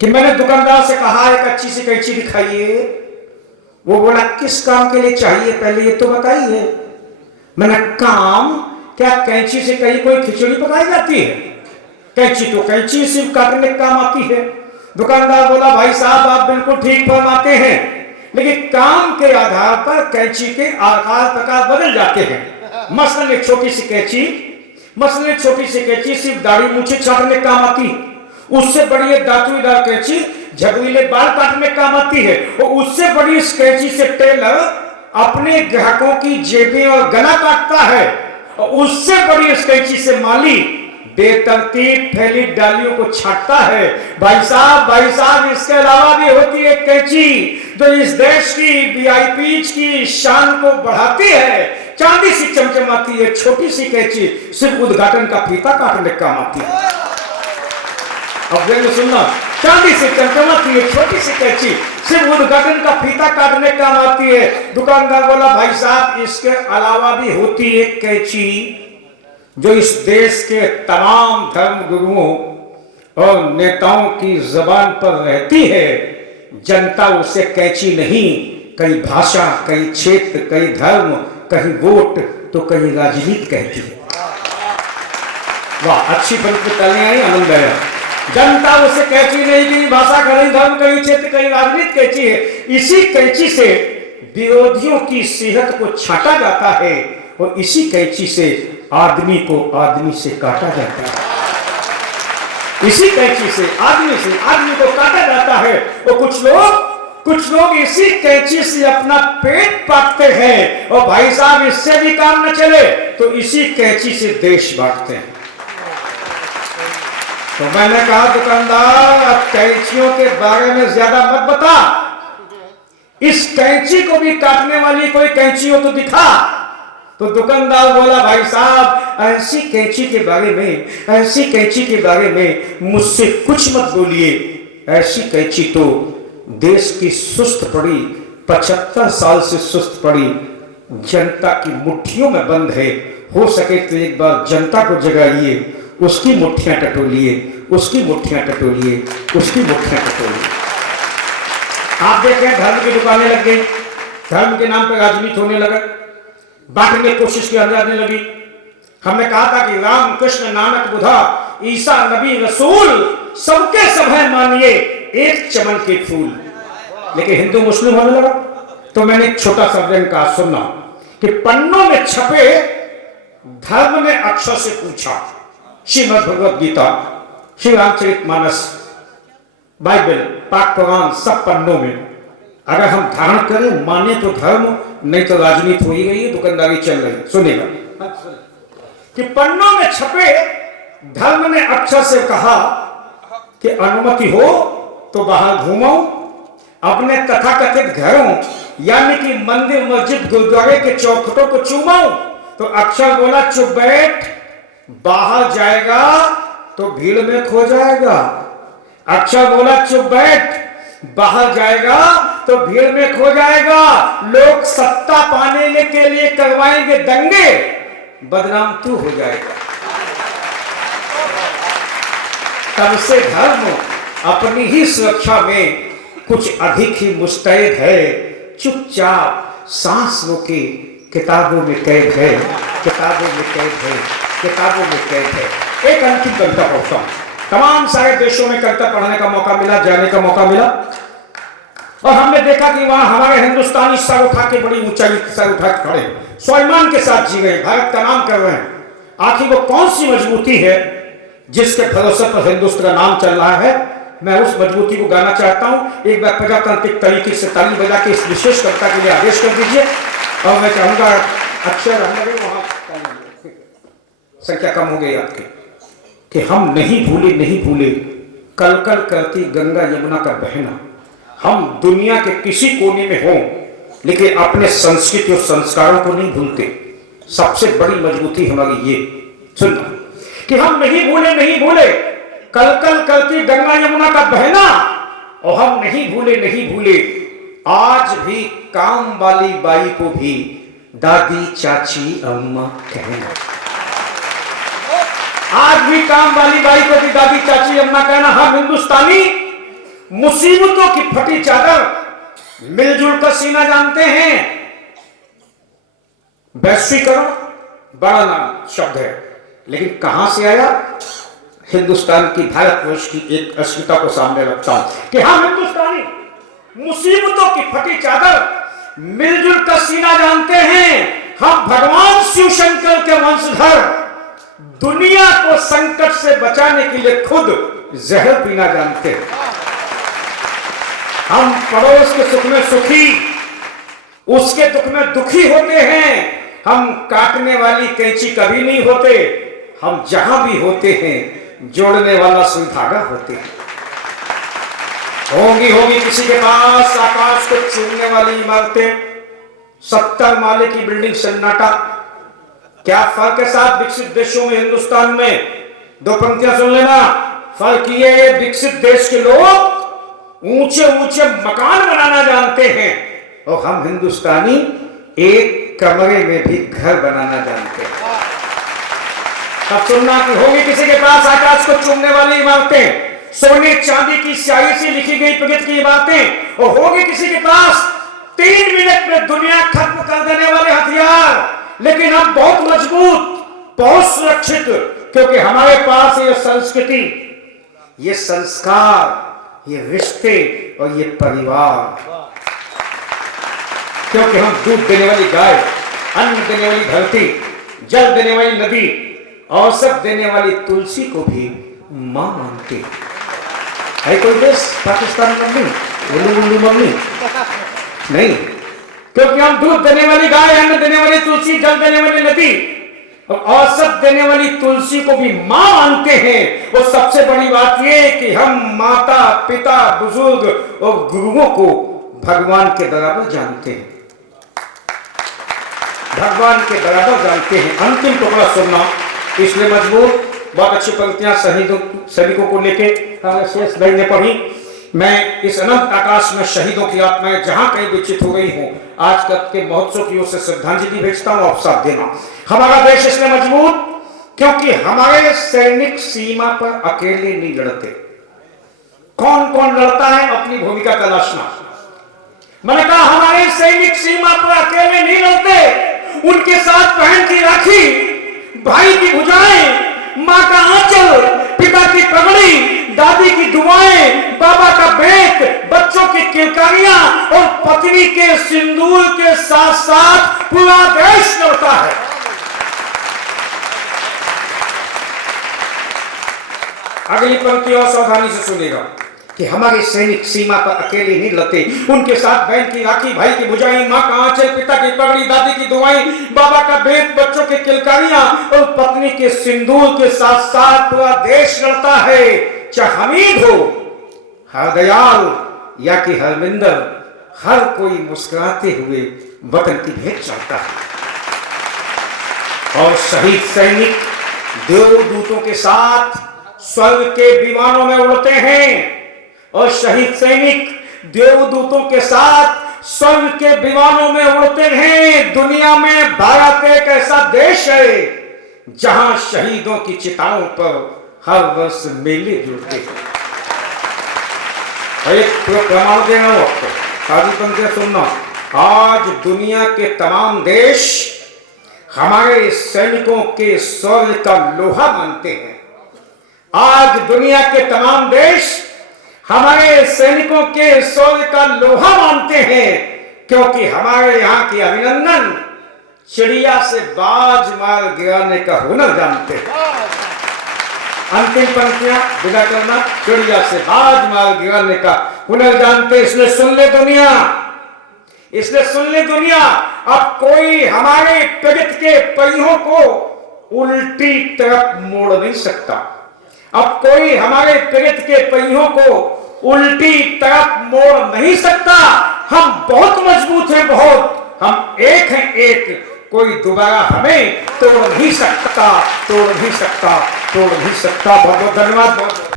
कि मैंने दुकानदार से कहा एक अच्छी सी कैंची दिखाइए। वो बोला किस काम के लिए चाहिए पहले ये तो बताइए। मैंने काम क्या, कैंची से कहीं कोई खिचड़ी पकाई जाती है? कैंची तो कैंची सिर्फ काटने के काम आती है। दुकानदार बोला भाई साहब आप बिल्कुल ठीक फरमाते हैं, लेकिन काम के आधार पर कैंची के आकार प्रकार बदल जाते हैं। मसलन एक छोटी सी कैंची सिर्फ दाढ़ी मूछें छाटने के काम आती है। उससे बड़ी एक दांतुईदार कैंची झगड़ीले बाल काटने काम आती है। और उससे बड़ी इस कैंची से टेलर अपने ग्राहकों की जेबें और गला काटता है। और उससे बड़ी इस कैंची से माली बेतरतीब फैली डालियों को छाटता है। भाई साहब इसके अलावा भी होती है कैंची जो इस देश की वीआईपीज की शान को बढ़ाती है। चांदी सी चमचमाती है छोटी सी कैंची सिर्फ उद्घाटन का फीता काटने काम आती है। अब देखो सुनना, चांदी से चमचमाती है छोटी सी कैंची सिर्फ उद्घाटन का फीता काटने काम आती है। दुकानदार बोला भाई साहब इसके अलावा भी होती है कैंची जो इस देश के तमाम धर्म गुरुओं और नेताओं की जबान पर रहती है। जनता उसे कैंची नहीं, कहीं भाषा, कहीं क्षेत्र, कहीं धर्म, कहीं वोट तो कहीं राजनीति कहती है। वाह, अच्छी बंद तालियां आई, आनंद आया। जनता उसे कैंची नहीं, कहीं भाषा, कहीं धर्म, कहीं क्षेत्र, कहीं राजनीति कैंची है। इसी कैंची से विरोधियों की सेहत को छाटा जाता है और इसी कैंची से आदमी को आदमी से काटा जाता है। इसी कैंची से आदमी को काटा जाता है। और कुछ लोग इसी कैंची से अपना पेट पाटते हैं। और भाई साहब इससे भी काम न चले तो इसी कैंची से देश बांटते हैं। तो मैंने कहा दुकानदार अब कैंचियों के बारे में ज्यादा मत बता, इस कैंची को भी काटने वाली कोई कैंची हो तो दिखा। तो दुकानदार बोला भाई साहब ऐसी कैंची के बारे में मुझसे कुछ मत बोलिए। ऐसी कैंची तो देश की सुस्त पड़ी 75 साल से सुस्त पड़ी जनता की मुट्ठियों में बंद है। हो सके तो एक बार जनता को जगाइए, उसकी मुट्ठियां टटोलिए। आप देखें धर्म की दुकानें लग गई, धर्म के नाम पर राजनीति होने लगा, बांटने की कोशिश की जाने लगी। हमने कहा था कि राम कृष्ण नानक बुद्धा ईसा नबी रसूल सबके सब है मानिए एक चमन के फूल। लेकिन हिंदू मुस्लिम होने लगा। तो मैंने एक छोटा सा व्यंग कहा सुनना कि पन्नों में छपे धर्म ने अक्षर से पूछा। श्रीमद् भगवद गीता, श्री रामचरितमानस, बाइबल, पाक पुराण सब पन्नों में अगर हम धारण करें माने तो धर्म, नहीं तो राजनीति हो ही गई है, दुकानदारी चल रही। सुनेगा कि पन्नों में छपे धर्म ने अक्षर से कहा कि अनुमति हो तो बाहर घूमो, अपने तथाकथित घरों यानी कि मंदिर, मस्जिद, गुरुद्वारे के चौखटों को चूमो। तो अक्षर बोला चुप बैठ, बाहर जाएगा तो भीड़ में खो जाएगा। अक्षर बोला चुप बैठ, बाहर जाएगा तो भीड़ में खो जाएगा। लोग सत्ता पाने के लिए करवाएंगे दंगे, बदनाम तू हो जाएगा। तब से धर्म अपनी ही सुरक्षा में कुछ अधिक ही मुस्तैद है। चुपचाप सांस रोके किताबों में कैद है। एक अंतिम कविता पढ़ता हूं। तमाम सारे देशों में कविता पढ़ने का मौका मिला, जाने का मौका मिला, और हमने देखा कि वहां हमारे हिंदुस्तानी सर उठा के बड़ी ऊंचाई सर उठा के खड़े स्वाभिमान के साथ जी रहे, भारत का नाम कर रहे हैं। आखिर वो कौन सी मजबूती है जिसके भरोसे पर हिंदुस्तान का नाम चल रहा है? मैं उस मजबूती को गाना चाहता हूं। एक बार प्रजातांत्रिक तरीके से ताली बजा के इस विशेष कविता के लिए आदेश कर दीजिए। और मैं चाहूंगा अक्षर वहां संख्या कम हो गई आपकी, कि हम नहीं भूले कल कल करती गंगा यमुना का बहना। हम दुनिया के किसी कोने में हों लेकिन अपने संस्कृति और संस्कारों को नहीं भूलते। सबसे बड़ी मजबूती हमारी ये सुनना कि हम नहीं भूले कल कल करती गंगा यमुना का बहना। और हम नहीं भूले आज भी काम वाली बाई को भी दादी, चाची, अम्मा कहना। आज भी काम वाली बाई को भी दादी, चाची, अम्मा कहना। हम हिंदुस्तानी मुसीबतों की फटी चादर, मिलजुल कर सीना जानते हैं। वैश्वीकरण बड़ा नाम शब्द है, लेकिन कहां से आया? हिंदुस्तान की, भारतवर्ष की एक अस्मिता को सामने रखता हूं कि हम हिंदुस्तानी मुसीबतों की फटी चादर, मिलजुल कर सीना जानते हैं। हम भगवान शिव शंकर के वंशधर, दुनिया को संकट से बचाने के लिए खुद जहर पीना जानते हैं। हम पड़ोस के सुख में सुखी, उसके दुख में दुखी होते हैं। हम काटने वाली कैंची कभी नहीं होते, हम जहां भी होते हैं जोड़ने वाला सुई धागा होते हैं। होगी किसी के पास आकाश को छूने वाली इमारतें, 70 माले की बिल्डिंग, सन्नाटा। क्या फर्क है साथ विकसित देशों में, हिंदुस्तान में? दो पंक्तियां सुन लेना। फर्क ये है, विकसित देश के लोग ऊंचे ऊंचे मकान बनाना जानते हैं, और हम हिंदुस्तानी एक कमरे में भी घर बनाना जानते हैं। तब सुनना कि होगी किसी के पास आकाश को चूमने वाली इमारतें, सोने चांदी की स्याही से लिखी गई प्रगति की बातें, और होगी किसी के पास 3 मिनट में दुनिया खत्म कर देने वाले हथियार, लेकिन हम बहुत मजबूत, बहुत सुरक्षित, क्योंकि हमारे पास ये संस्कृति, ये संस्कार, ये रिश्ते और ये परिवार। क्योंकि हम दूध देने वाली गाय, अन्न देने वाली धरती, जल देने वाली नदी, औसत देने वाली तुलसी को भी मां मानते है। कोई देश पाकिस्तान मम्मी, उल्लू मम्मी नहीं, क्योंकि हम दूध देने वाली गाय, अन्न देने वाली तुलसी, जल देने वाली नदी और औसत देने वाली तुलसी को भी मां मानते हैं। और सबसे बड़ी बात यह कि हम माता, पिता, बुजुर्ग और गुरुओं को भगवान के बराबर जानते हैं, भगवान के बराबर जानते हैं। अंतिम टुकड़ा सुनना, इसलिए मजबूत, बहुत अच्छी पंक्तियां सैनिकों को लेके शेष भाई ने पढ़ी। मैं इस अनंत आकाश में शहीदों की आत्माएं जहां कहीं विकसित हो गई हूं, आज तक के महोत्सव की ओर से श्रद्धांजलि भेजता हूं। आप साथ देना। हमारा देश इसलिए मजबूत क्योंकि हमारे सैनिक सीमा पर अकेले नहीं लड़ते। कौन कौन लड़ता है, अपनी भूमिका तलाशना। मैंने कहा हमारे सैनिक सीमा पर अकेले नहीं लड़ते, उनके साथ बहन की राखी, भाई की भुजाएं, माँ का आंचल, पिता की पगड़ी, दादी की दुआएं, बाबा का बेट, बच्चों की किलकारियां और पत्नी के सिंदूर के साथ साथ पूरा देश लड़ता है। अगली पंक्ति और सावधानी से सुनेगा कि हमारे सैनिक सीमा पर अकेले नहीं लड़ते, उनके साथ बहन की राखी, भाई की भुजाएं, माँ का आंचल, पिता की पगड़ी, दादी की दुआएं, बाबा का बेट, बच्चों की किलकारियां और पत्नी के सिंदूर के साथ साथ पूरा देश लड़ता है। चाहे हमीद हो, हर दयाल या कि हरमिंदर, हर कोई मुस्कुराते हुए वतन की भेंट चढ़ता है। और शहीद सैनिक देवदूतों के साथ स्वर्ग के विमानों में उड़ते हैं, और शहीद सैनिक देवदूतों के साथ स्वर्ग के विमानों में उड़ते हैं। दुनिया में भारत एक ऐसा देश है जहां शहीदों की चिताओं पर हर वर्ष मेले जुड़ते हैं। एक प्रमाण देना हो आपको, सारी पंक्तियां सुनना। आज दुनिया के तमाम देश हमारे सैनिकों के शौर्य का लोहा मानते हैं। आज दुनिया के तमाम देश हमारे सैनिकों के शौर्य का लोहा मानते हैं, क्योंकि हमारे यहाँ की अभिनंदन चिड़िया से बाज मार गिराने का हुनर जानते हैं। अंतिम पंक्तियां विदा करना, चिड़िया से बाज मार गिराने का हुनर जानते। इसलिए सुन ले दुनिया, इसलिए सुन ले दुनिया, अब कोई हमारे प्रगति के पहियों को उल्टी तरफ मोड़ नहीं सकता। अब कोई हमारे प्रगति के पहियों को उल्टी तरफ मोड़ नहीं सकता। हम बहुत मजबूत हैं, बहुत, हम एक हैं, एक, कोई दोबारा हमें तोड़ नहीं सकता, तोड़ नहीं सकता, तोड़ नहीं सकता। बहुत बहुत धन्यवाद। बहुत